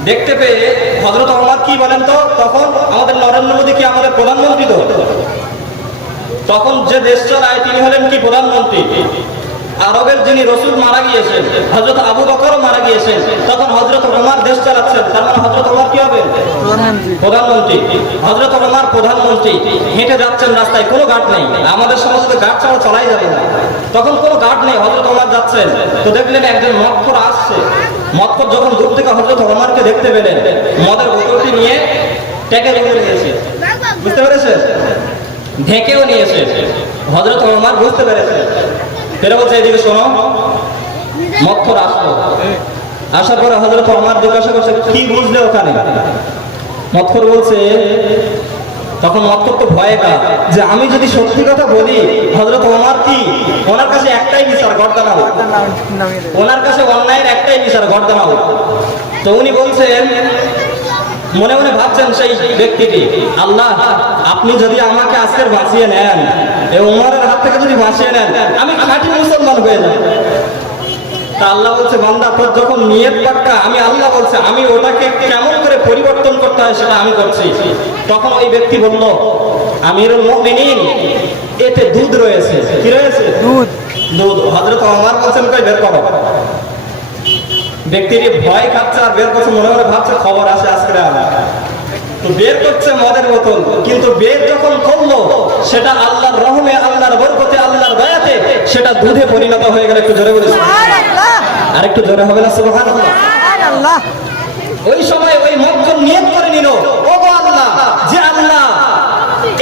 দেখতে পেয়ে হযরত ওমর কি বলেন তো, তখন আমাদের নরেন্দ্র মোদী কি আমাদের প্রধানমন্ত্রী তো, তখন যে দেশ চালায় তিনি হলেন কি প্রধানমন্ত্রী। আরবের যিনি রসুল মারা গিয়েছেন, হযরত আবু বকরও মারা গিয়েছেন, তখন হযরত ওমর দেশ চালাচ্ছেন, তার মানে হযরত ওমর কি হবে? প্রধানমন্ত্রী। হযরত ওমর প্রধানমন্ত্রী, হেঁটে যাচ্ছেন রাস্তায়, কোনো গার্ড নেই। আমাদের সমাজে গার্ড ছাড়া চলাই যাবে না, তখন কোনো গার্ড নেই, হযরত ওমর যাচ্ছেন। তো দেখলেন একজন মদখোর আসছে। মদখোর যখন দূর থেকে হযরত ওমরকে দেখতে পেলেন, মদের বোতলটি নিয়ে ট্যাগে রেখে নিয়েছে, বুঝতে পেরেছেন? ঢেকেও নিয়েছে। হযরত ওমর বুঝতে পেরেছে, ফেরে বলছে এদিকে শোনো। মদখোর আসলো, আসার পরে হযরত ওমর জিজ্ঞাসা করছে কি বুঝলে ওখানে? মদখোর বলছে, তখন মদখোর তো ভয়ে কা যে আমি যদি সত্যি কথা বলি হযরত ওমর কি, ওনার কাছে একটাই বিচার গর্দান হোক, ওনার কাছে অন্যায়ের একটাই বিচার গর্দান হোক। তো উনি বলছেন, মনে মনে ভাবছেন সেই ব্যক্তিটি, আল্লাহ আপনি যদি আমাকে আজকের বাঁচিয়ে নেন, এই ওমরের হাত থেকে যদি বাঁচিয়ে নেন, আমি খাঁটি মুসলমান হয়ে যাব। তা আল্লাহ বলছে, বান্দা তোর যখন নিয়ত পাক্কা, আমি আল্লাহ বলছে আমি ওটাকে কেমন করে পরিবর্তন করতে হয় সেটা আমি করছি। তখন ওই ব্যক্তি বলল, আমিরুল মুমিনিন, এতে দুধ রয়েছে। কি রয়েছে? দুধ। দুধ। হযরত ওমর বলছেন কই বের করো। ব্যক্তিটি ভয় খাচ্ছে আর বের করছে, মনে মনে ভাবছে খবর আসে আজকে আমার। তো বের করছে মদের বোতল, কিন্তু বের যখন করলো সেটা আল্লাহর রহমে, আল্লাহর বরকতে, আল্লাহর দয়াতে সেটা দুধে পরিণত হয়ে গেল। একটু জোরে বলি সুবহানাল্লাহ। আর একটু জোরে হবে না সুবহানাল্লাহ? ওই সময় ওই মদখোর নিয়ত করে নিল, ওগো আল্লাহ, যে আল্লাহ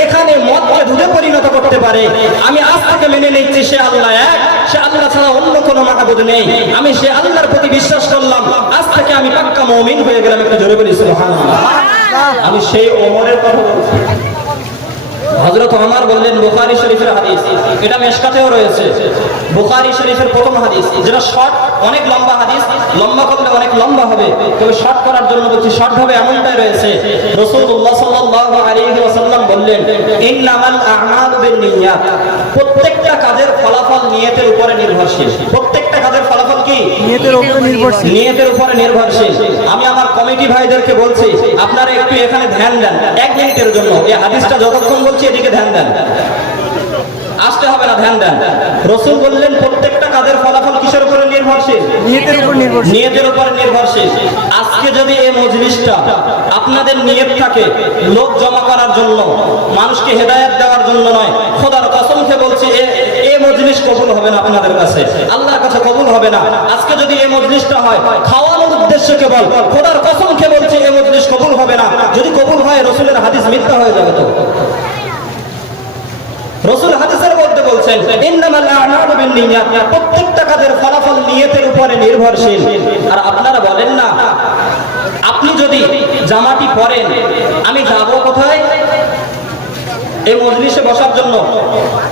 এখানে মদকে দুধে পরিণত করতে পারে, আমি আজ থেকে মেনে নিচ্ছি সে আল্লাহ এক, সে আল্লাহ ছাড়া অন্য কোনো মাবুদ নেই। আমি সে আল্লাহর প্রতি বিশ্বাস করলাম, আজ থেকে আমি পাক্কা মুমিন হয়ে গেলাম। একটু জোরে বলি সুবহানাল্লাহ। আমি সেই ওমরের কথা বলছি। হযরত ওমর বললেন, বুখারী শরীফের হাদিস, এটা মিশকাতেও রয়েছে। বুখারী শরীফের প্রথম হাদিস, যেটা শর্ট, অনেক লম্বা হাদিস, লম্বা করলে অনেক লম্বা হবে, তবে শর্ট করার জন্য বলছি, শর্ট ভাবে এমনটাই রয়েছে। রাসূলুল্লাহ সাল্লাল্লাহু আলাইহি ওয়াসাল্লাম বললেন, ইন্নামাল আ'মালু বিন্নিয়াত, প্রত্যেকটা কাজের ফলাফল নিয়তের উপরে নির্ভরশীল। প্রত্যেকটা কাজের ফলাফল কি? নিয়তের উপরে নির্ভরশীল। নিয়তের উপরে নির্ভরশীল। আমি আমার কমিটি ভাইদেরকে বলছি, আপনারা একটু এখানে ধ্যান দেন 1 মিনিটের জন্য। এই হাদিসটা যতক্ষণ বলছি এদিকে ধ্যান দেন, আসতে হবে না, ধ্যান দেন। রাসূল বললেন প্রত্যেকটা কাজের ফলাফল কিসের উপরে নির্ভরশীল? নিয়তের উপর নির্ভরশীল। নিয়তের উপর নির্ভরশীল। আজকে যদি এই মজলিসটা আপনাদের নিয়ত থাকে লোক জমা করার জন্য, মানুষকে হেদায়েত দেওয়ার জন্য নয়, খোদার কসম খেয়ে বলছি এই মজলিস কবুল হবে না আপনাদের কাছে, আল্লাহর কাছে কবুল হবে না। আজকে যদি এই মজলিসটা হয় খাওয়ানোর উদ্দেশ্যে কেবল, খোদার কসম খেয়ে বলছি এই মজলিস কবুল হবে না। যদি কবুল হয় রাসূলের হাদিস মিথ্যা হয়ে যাবে। তো রাসূল হাদিসের মধ্যে বলছেন, ইন্নামাল আ'মালু বিন্নিয়াত, প্রত্যেকটা কাজের ফলাফল নিয়তের উপরে নির্ভরশীল। আর আপনারা বলেন না, আপনি যদি জামাটি পরেন, আমি যাব কোথায়? এই মজলিসে বসার জন্য।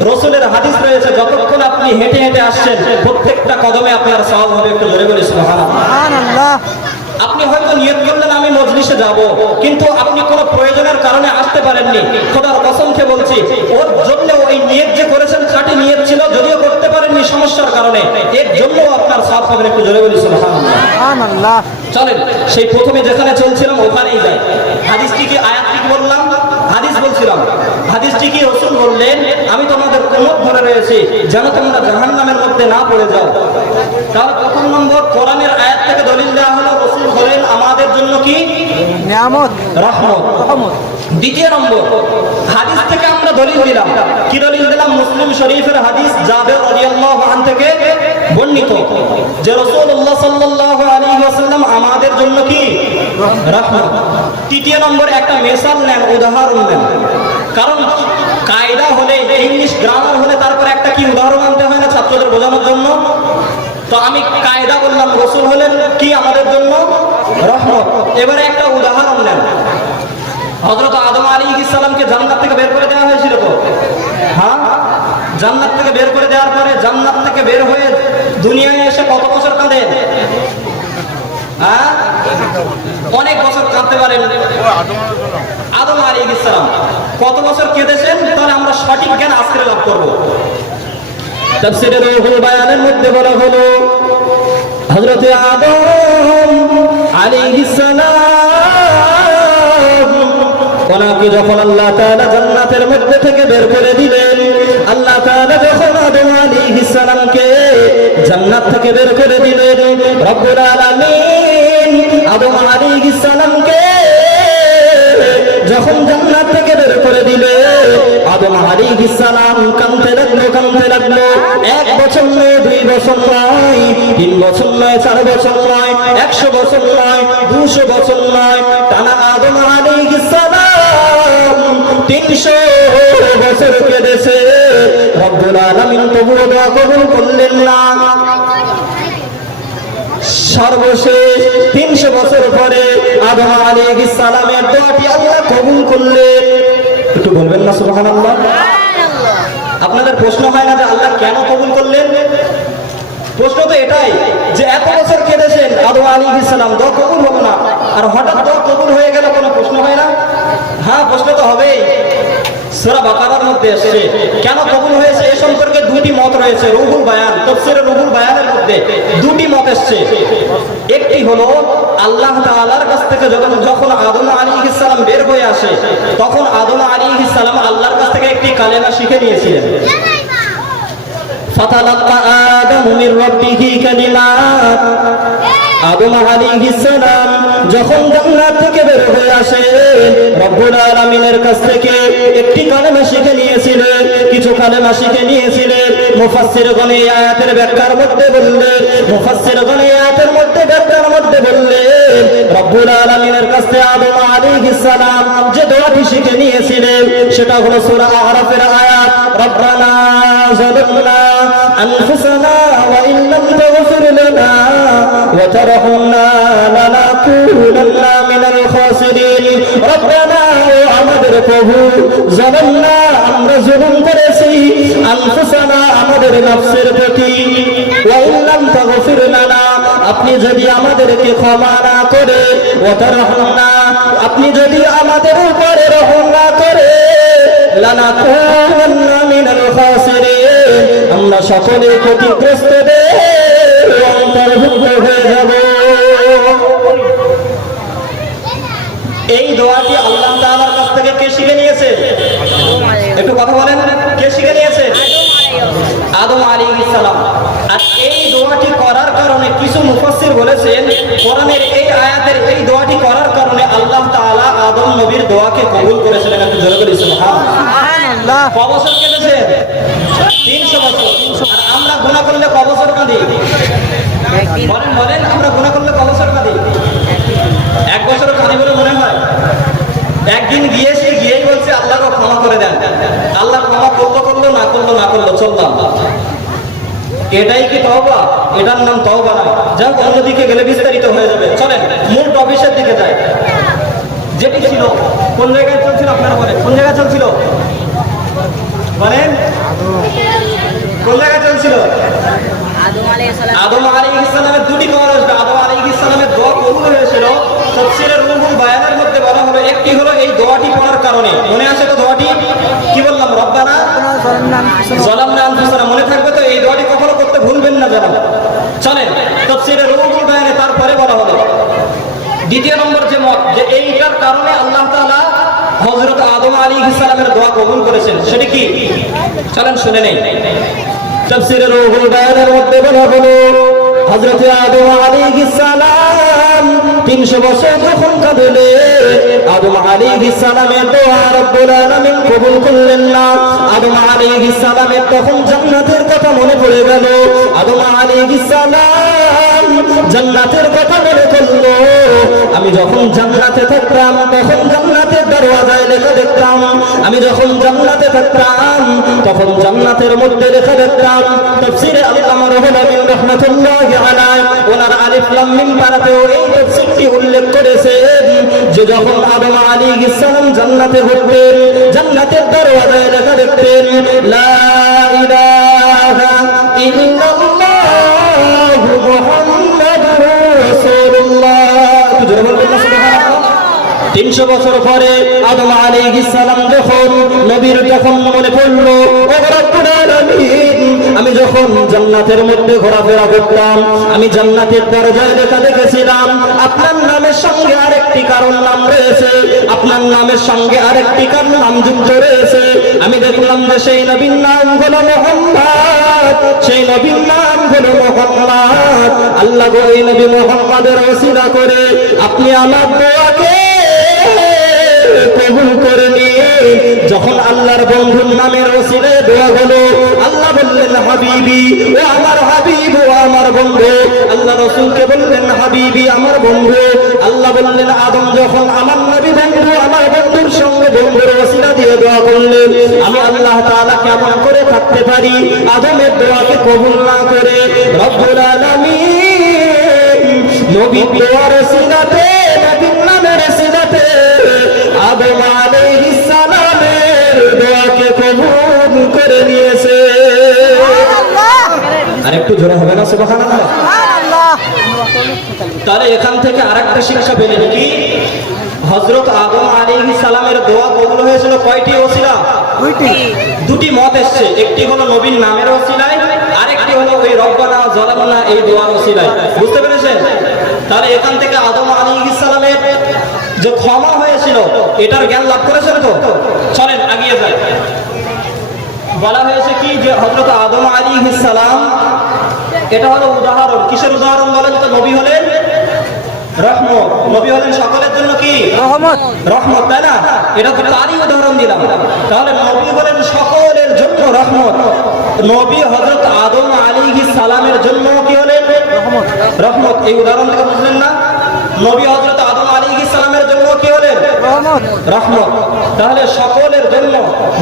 রাসূলের হাদিস রয়েছে, যতক্ষণ আপনি হেঁটে হেঁটে আসছেন প্রত্যেকটা কদমে আপনার সওয়াব হবে। একটু জোরে বলি সুবহানাল্লাহ। আপনি হয়তো নিয়ত করলেন আমি মজলিসে যাব, কিন্তু আপনি কোনো প্রয়োজনের কারণে আসতে পারেননি, খোদার কসম খেয়ে বলছি ওর জন্য ওই নিয়ত যে করেছেন খাঁটি নিয়ত ছিল, যদিও করতে পারেননি সমস্যার কারণে, এর জন্য আপনার সওয়াব হবে। একটু জোরে বলি সুবহানাল্লাহ। চলেন সেই প্রথমে যেখানে চলছিলাম ওখানেই যাই। হাদিসটি কি, আয়াতটি কি বললাম? হাদিস বলছিলাম। হাদিসটি কি? রাসূল বললেন, আমি তোমাদের কোমর ধরে রয়েছি যেন তোমরা জাহান্নামের মধ্যে না পড়ে যাও। তার প্রথম নম্বর, কোরআনের আয়াত থেকে দলিল দেওয়া হলো রাসূল হলেন আমাদের জন্য কি? নিয়ামত, রহমত। দ্বিতীয় নম্বর, হাদিস থেকে আমরা দলিল দিলাম। কি দলিল দিলাম? মুসলিম শরীফের হাদিস জাবের রাদিয়াল্লাহু আনহু থেকে বর্ণিত যে রাসূলুল্লাহ সাল্লাল্লাহু আলাইহি ওয়াসাল্লাম আমাদের জন্য কি? রহমত। তৃতীয় নম্বর, একটা মিসাল নেন, উদাহরণ নেন। কারণ কায়দা হলে, ইংলিশ গ্রামার হলে তারপরে তোদের বোঝানোর জন্য। তো আমি কায়দা বললাম রসুল হলেন কি আমাদের জন্য রহমত। এবারে একটা উদাহরণ নেন, হযরত আদম আলাইহিস সালামকে জান্নাত থেকে বের করে দেওয়া হয়েছিল তো? হ্যাঁ, জান্নাত থেকে বের করে দেওয়ার পরে জান্নাত থেকে বের হয়ে দুনিয়ায় এসে কত বছর কাঁদেন? হ্যাঁ, অনেক বছর কাঁদতে পারেন। আদম আলাইহিস সালাম কত বছর কেঁদেছেন? তাহলে আমরা সঠিক জ্ঞান আজকে লাভ করব। তাফসীরে রুহুল বায়ানের মধ্যে বলা হলো হযরত আদম আলাইহিস সালাম ওনাকে যখন আল্লাহ তাআলা জান্নাতের মধ্যে থেকে বের করে দিলেন, আল্লাহ তাআলা যখন আদম আলাইহিস সালামকে জান্নাত থেকে বের করে দিলেন, রব্বুল আলামিন আদম আলাইহিস সালামকে যখন জান্নাত থেকে বের করে দিলে, আদম আলাইহিস সালাম কাঁদতে লাগলো। 1 বছর নয়, 2 বছর নয়, 3 বছর নয়, 4 বছর নয়, 100 বছর নয়, 200 বছর নয়, টানা আদম আলাইহিস সালাম 300 বছর কেঁদেছে। রব্বুল আলামিন তবুও দোয়া কবুল করলেন না। সর্বশেষ 300 বছর পরে আদম আলাইহিস সালামের দোয়াটি আল্লাহ কবুল করলেন। একটু বলবেন না সুবহানাল্লাহ? আপনাদের প্রশ্ন হয় না যে আল্লাহ কেন কবুল করলেন? প্রশ্ন তো এটাই যে এত বছর কেঁদেছেন আদম আলাইহিস সালাম, দোয়া কবুল হলো না, আর হঠাৎ দোয়া কবুল হয়ে গেল, কোনো প্রশ্ন হয় না? হ্যাঁ, প্রশ্ন তো হবেই। সূরা বাকারার মধ্যে এসেছে কেন কবুল হয়েছে এ সম্পর্কে 2টি মত রয়েছে। রুহুল বায়ান, তাফসীরে রুহুল বায়ানের মধ্যে 2টি মত এসেছে। একটি হলো আল্লাহ তাআলার কাছ থেকে যখন আদম আলাইহিস সালাম বের হয়ে আসে, তখন আদম আলাইহিস সালাম আল্লাহর কাছ থেকে একটি কালেমা শিখে নিয়েছিলেন। ফাতালাক্কা আদামু মির রাব্বিহি কালিমাত। আদম আলাইহিস সালাম যখন জান্নাত থেকে বের হয়ে আসে, রব্বুল আলামিনের কাছ থেকে একটি কালেমা শিখে নিয়েছিলেন, কিছু কালেমা শিখে নিয়েছিলেন। মুফাসসিরগণ এই আয়াতের ব্যাখ্যার মধ্যে বললেন, রব্বুল আলামিনের কাছ থেকে আদম আলাইহিস সালাম যে দোয়াটি শিখে নিয়েছিলেন সেটা হলো সূরা আরাফের আয়াত, রব্বানা যালামনা আনফুসানা ওয়া ইন লাম তাগফির লানা ওয়া তারহামনা লানাকুনান্না মিনাল খাসিরিন। রব্বানা, ও আমাদের প্রভু, যালামনা, আমরা জুলুম করেছি, আনফুসানা, আমাদের নফসের প্রতি, ওয়া ইন লাম তাগফির লানা, আপনি যদি আমাদেরকে ক্ষমা না করে, ওয়া তারহামনা, আপনি যদি আমাদের উপরে রহম না করে, লানাকুনান্না মিনাল খাসিরিন, আমরা সকলে ক্ষতিগ্রস্তদের অন্তর্ভুক্ত হয়ে যাব। এই দোয়াটি আল্লাহ তাআলার কাছ থেকে কে শিখে নিয়েছে? একটু কথা বলেন, কে শিখে নিয়েছে? আদম আলাইহিস সালাম। আর এই দোয়াটি করার কারণে কিছু মুফাসসির বলেছেন, কোরআনের এই আয়াতের এই দোয়াটি করার কারণে আল্লাহ তাআলা আদম নবীর দোয়াকে কবুল করেছিলেন। একটু জোরে বলি সুবহানাল্লাহ। কয় বছর কেটেছে? 300 বছর। আর আমরা গুনাহ করলে কয় বছর কাঁদি? বলেন, আমরা গুনাহ করলে কয় বছর কাঁদি? 1 বছর কাঁদি বলে মনে হয়? একদিন গিয়েই বলছে আল্লাহকে ক্ষমা করে দেন। আল্লাহ ক্ষমা করলো না করলো চললাম। এটাই কি তওবা? এটার নাম তওবা না। যা অন্যদিকে গেলে বিস্তারিত হয়ে যাবে। চলেন মূল টপিকের দিকে যাই। যেটি ছিল কোন জায়গায় চলছিল আপনারা বলেন, কোন জায়গায় চলছিল বলেন? কোন জায়গায় চলছিল? আদম আলাইহিস সালামের 2টি কওয়াল আসবে। আদম আলাইহিস সালামের দোয়া কবুল হয়েছিল। তাফসীরের রুহুল বায়ানের মধ্যে বলা হলো একটি হলো এই দোয়াটি পড়ার কারণে। মনে আছে তো দোয়াটি? কি বললাম? রব্বানা যালামনা আনফুসানা। মনে থাকবে তো? এই দোয়াটি কখনো করতে ভুলবেন না যেন। চলেন তাফসীরের রুহুল বায়ানে তারপরে বলা হলো দ্বিতীয় নম্বর যে মত, যে এইটার কারণে আল্লাহ তাআলা হযরত আদম আলাইহিস সালামের দোয়া কবুল করেছেন। সেটা কি? চলেন শুনে নেই। তাফসীরের রুহুল বায়ানের মধ্যে বলা হলো হযরত আদম আলাইহিস সালাম 300 বছর যখন কাঁদলে, আদম আলাইহিস সালামের দোয়া রব্বুল আলামিন কবুল করলেন না। আদম আলাইহিস সালামের তখন জান্নাতের কথা মনে পড়ে গেল। আদম আলাইহিস সালাম জান্নাতের কথা মনে করলো। আমি যখন জান্নাতে থাকতাম তখন জান্নাতের দরওয়াজায় লেখা দেখতাম, আমি যখন জান্নাতে থাকতাম তখন জান্নাতের মধ্যে লেখা দেখতাম। তাফসীরে আল্লামা রুহুল আমিন রাহমাতুল্লাহি আলাইহি ওনার আলিফ লাম মিম পারাতেও এই তাফসীরটি উল্লেখ করেছেন যে যখন আদম আলাইহিস সালাম জান্নাতে উঠতেন জান্নাতের দরওয়াজায় লেখা দেখতেন লা ইলাহা ইল্লাল্লাহু মুহাম্মাদুর রাসূলুল্লাহ। জোরে বলবেন না সুবহানাল্লাহ। 300 বছর পরে আদম আলাইহিস সালাম যখন নবীর যখন মনে পড়লো ও রব্বুল আলামিন, আমি যখন জান্নাতের মধ্যে ঘোরাফেরা করতাম আমি জান্নাতের দরজায় লেখা দেখেছিলাম আপনার নামের সঙ্গে আরেকটি কারণ নাম রয়েছে, আপনার নামের সঙ্গে আরেকটি কারণ নাম যুক্ত রয়েছে। আমি দেখলাম যে সেই নবীর নাম হলো মুহাম্মদ, সেই নবীর নাম হলো মুহাম্মদ। আল্লাহ গো এই নবী মুহাম্মাদের ওসিলা করে আপনি আমার দোয়াকে কবুল করে নিন। যখন আল্লাহর বন্ধুর নামের ওসিলায় দোয়া হলো আল্লাহ বললেন হাবিবি, ও আমার হাবিব, ও আমার বন্ধু। আল্লাহ রাসূলকে বললেন হাবিবি, আমার বন্ধু। আল্লাহ বললেন আদম যখন আমার নবী বন্ধু আমার বন্ধুর সঙ্গে বন্ধুর ওসিলা দিয়ে দোয়া করলেন, আমি আল্লাহ তাআলা কেমন করে থাকতে পারি আদমের দোয়াকে কবুল না করে? রব্বুল আলামিন নবীর দোয়ার ওসিলাতে নবীর নামের ওসিলাতে আদম আলাইহিস সালামের দোয়াকে কবুল করে নিয়েছে। আরেকটু জোরে হবে না সুবহানাল্লাহ? তাহলে এখান থেকে আরেকটা শিক্ষা পেলেন কি? হযরত আদম আলাইহিস সালামের দোয়া কবুল হয়েছিল কয়টি ওসিলা? দুটি মত এসেছে, একটি হলো নবীর নামের ওসিলায়, আরেকটি হলো ওই রব্বানা যালামনা এই দোয়ার ওসিলায়। বুঝতে পেরেছেন? তাহলে এখান থেকে আদম আলাইহিস সালামের যে ক্ষমা হয়েছিল এটার জ্ঞান লাভ করেছেন তো? চলেন এগিয়ে যাই। বলা হয়েছে কি যে হযরত আদম আলাইহিস সালাম, এটা হলো উদাহরণ। কিসের উদাহরণ বলেন তো? নবী হলেন রহমত, নবী হলেন সকলের জন্য কি রহমত, রহমত, তাই না? এটা তো তারই উদাহরণ দিলাম। তাহলে নবী হলেন সকলের জন্য রহমত। নবী হযরত আদম আলাইহিস সালামের জন্য কি হলেন রহমত, রহমত। এই উদাহরণ থেকে বুঝলেন না? নবী হযরত আদম আলাইহিস সালামের জন্য কি হলেন রহমত, রহমত। তাহলে সকলের জন্য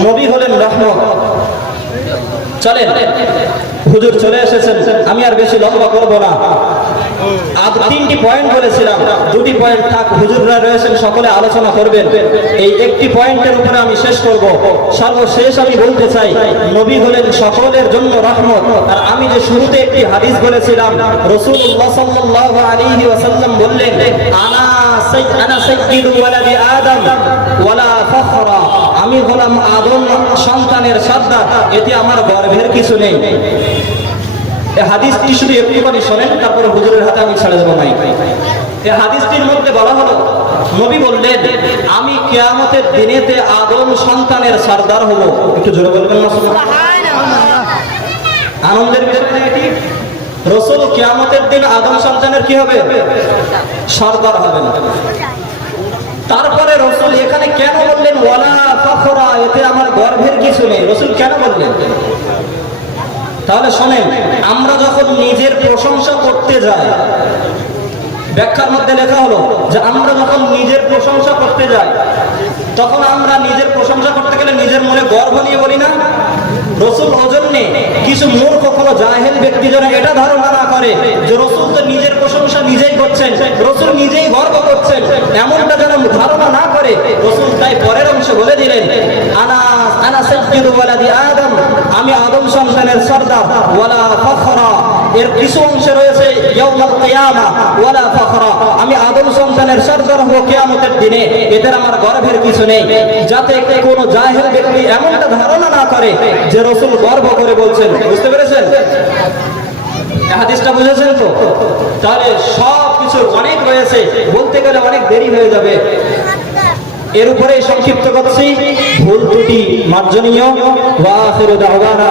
নবী হলেন রহমত। চলেন, হুজুর চলে এসেছেন, আমি আর বেশি লম্বা করব না। আজ 3টি পয়েন্ট বলেছিলাম, 2টি পয়েন্ট থাক, হুজুররা রয়েছেন সকলে আলোচনা করবেন। এই একটি পয়েন্টের উপরে আমি শেষ করব। সর্বশেষ আমি বলতে চাই নবী হলেন সকলের জন্য রহমত। আর আমি যে শুরুতে একটি হাদিস বলেছিলাম, রাসূলুল্লাহ সাল্লাল্লাহু আলাইহি ওয়াসাল্লাম বললেন আনা সাইয়্যিদু ওয়ালাদি আদম ওয়ালা ফখরা, আমি হলাম আদম সন্তানের সর্দার, এতে আমার গর্বের কিছু নেই। এই হাদিসটি শুধু একটুখানি শোনেন, তারপরে হুজুরের হাতে আমি ছেড়ে দেবো নাই। এই হাদিসটির মধ্যে বলা হলো নবী বললেন আমি কিয়ামতের দিনেতে আদম সন্তানের সর্দার হব। একটু জোরে বলবেন না সুবহানাল্লাহ? আনন্দের বিষয় এটি। রাসূল কিয়ামতের দিন আদম সন্তানের কি হবে? সর্দার হবেন। তারপরে রাসূল এখানে কেন বললেন ওয়ালা ফখরা, এতে আমার গর্বের কিছু নেই? রাসূল কেন বললেন? তাহলে শোনেন, আমরা যখন নিজের প্রশংসা করতে যাই, ব্যাখ্যার মধ্যে লেখা হলো যে আমরা যখন নিজের প্রশংসা করতে যাই তখন আমরা নিজের প্রশংসা করতে গেলে নিজের মনে গর্ব নিয়ে বলি না? রাসূল ওজন্যে কিছু মূর্খ কোনো জাহেল ব্যক্তি যেন এটা ধারণা না করে যে রাসূল তো নিজের প্রশংসা নিজেই করছেন, রাসূল নিজেই গর্ব করছেন, এমনটা যেন ধারণা না করে রাসূল তাই পরের অংশে বলে দিলেন আনা সাইয়্যিদু ওয়ালাদি আদম, আমি আদম সন্তানের সর্দার, ওয়ালা ফখরা। এর কিছু অংশে রয়েছে ইয়াউমাল কিয়ামা ওয়ালা ফখরা, আমি আদম সন্তানের সর্দার হব কিয়ামতের দিনে, এতে আমার গর্বের কিছু নেই। যাতে কোনো জাহেল ব্যক্তি এমনটা ধারণা না করে যে রাসূল গর্ব করে বলছেন। বুঝতে পেরেছেন? এই হাদিসটা বুঝেছেন তো? তাহলে সব কিছু অনেক রয়েছে, বলতে গেলে অনেক দেরি হয়ে যাবে। এর উপরে সংক্ষিপ্ত করছি, ভুল ত্রুটি মার্জনীয়। ওয়া আখিরু দাওয়ানা